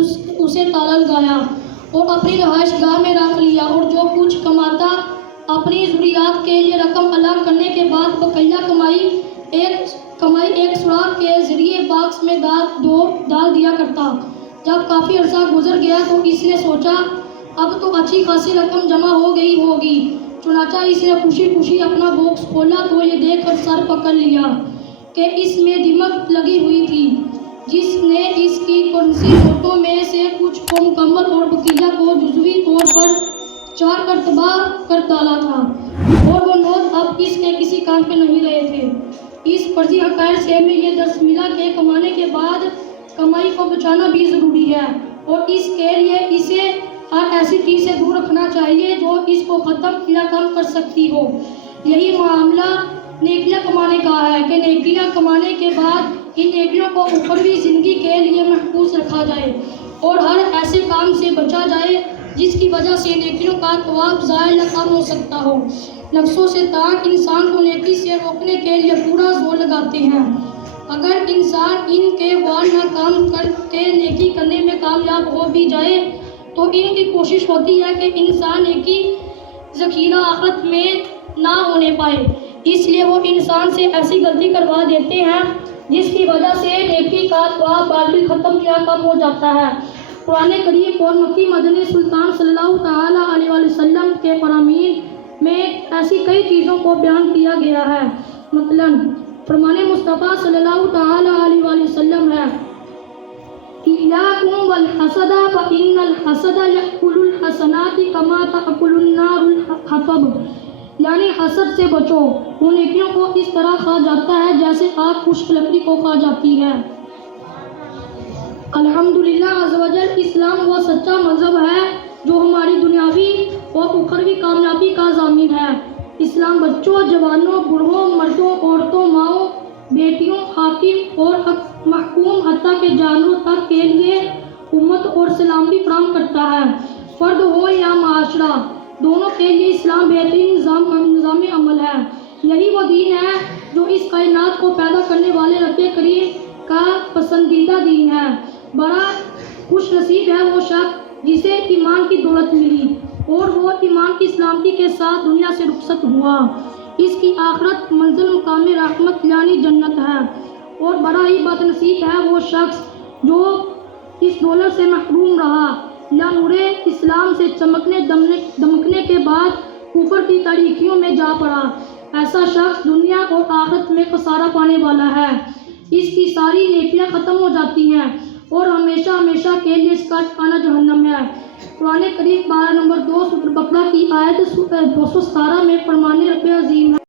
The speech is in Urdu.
اسے تالا لگایا اور اپنی رہائش گاہ میں رکھ لیا، اور جو کچھ کماتا اپنی ضروریات کے لیے رقم الگ کرنے کے بعد بقیہ کمائی ایک سوراخ کے ذریعے باکس میں ڈال دیا کرتا۔ جب کافی عرصہ گزر گیا تو اس نے سوچا اب تو اچھی خاصی رقم جمع ہو گئی ہوگی، چنانچہ اس نے خوشی خوشی اپنا باکس کھولا تو یہ دیکھ کر سر پکڑ لیا کہ اس میں دیمک لگی ہوئی تھی، جس نے اس کی کرنسی نوٹوں میں سے کچھ کو مکمل اور بقیہ کو جزوی طور پر چار کر تباہ کر ڈالا تھا، اور وہ نوٹ اب اس کے کسی کام کے نہیں رہے تھے۔ اس فرضی حقائق سے ہمیں یہ درس ملا کہ کمانے کے بعد کمائی کو بچانا بھی ضروری ہے، اور اس کے لیے اسے ہر ایسی چیز سے دور رکھنا چاہیے جو اس کو ختم یا کم کر سکتی ہو۔ یہی معاملہ نیکیاں کمانے کا ہے کہ نیکیاں کمانے کے بعد ان نیکیوں کو اخروی زندگی کے لیے محفوظ رکھا جائے اور ہر ایسے کام سے بچا جائے جس کی وجہ سے نیکیوں کا ثواب ضائع یا کم ہو سکتا ہو۔ نفس و شیطان انسان کو نیکی سے روکنے کے لیے پورا زور لگاتے ہیں۔ اگر انسان ان کے وار ناکام کر کے نیکی کرنے میں کامیاب ہو بھی جائے تو ان کی کوشش ہوتی ہے کہ انسان نیکی ذخیرہ آخرت میں نہ ہونے پائے، اس لیے وہ انسان سے ایسی غلطی کروا دیتے ہیں جس کی وجہ سے نیکی کا ثواب بالکل ختم یا کم ہو جاتا ہے۔ قرآن کریم اور مکی مدنی سلطان صلی اللہ تعالیٰ علیہ وسلم کے فرامین میں ایسی کئی چیزوں کو بیان کیا گیا ہے۔ مثلاً فرمان مصطفیٰ صلی اللہ تعالیٰ علیہ وسلم ہے إِيَّاكُمْ وَالْحَسَدَ فَإِنَّ الْحَسَدَ يَأْكُلُ الْحَسَنَاتِ كَمَا تَأْكُلُ النَّارُ الْحَطَبَ، یعنی حسد سے بچو، وہ نیکیوں کو اس طرح کھا جاتا ہے جیسے آگ خشک لکڑی کو کھا جاتی ہے۔ الحمدللہ عزوجل اسلام وہ سچا مذہب ہے جو ہماری دنیاوی اور اخروی کامیابی کا ضامن ہے۔ اسلام بچوں، جوانوں، بوڑھوں، مردوں، عورتوں، ماؤں، بیٹیوں، حاکم اور محکوم حتیٰ کہ جانوروں تک کے لیے امت اور سلامتی فراہم کرتا ہے۔ فرد ہو یا معاشرہ، دونوں کے لیے اسلام بہترین نظام عمل ہے۔ یہی وہ دین ہے جو اس کائنات کو پیدا کرنے والے رب کریم کا پسندیدہ دین ہے۔ بڑا خوش نصیب ہے وہ شخص جسے ایمان کی دولت ملی اور وہ ایمان کی سلامتی کے ساتھ دنیا سے رخصت ہوا۔ اس کی آخرت منزل مقام رحمت یعنی جنت ہے، اور بڑا ہی بد نصیب ہے وہ شخص جو اس دولت سے محروم رہا یا نور اسلام سے دمکنے کے بعد کفر کی تاریکیوں میں جا پڑا۔ ایسا شخص دنیا اور آخرت میں خسارہ پانے والا ہے۔ اس کی ساری نیکیاں ختم ہو جاتی ہیں اور ہمیشہ ہمیشہ کے لیے اس کا ٹھکانہ جہنم ہے۔ قرآن کریم 12 نمبر 2 سورۃ بقرہ کی آیت 217 میں فرمان رب عظیم ہے۔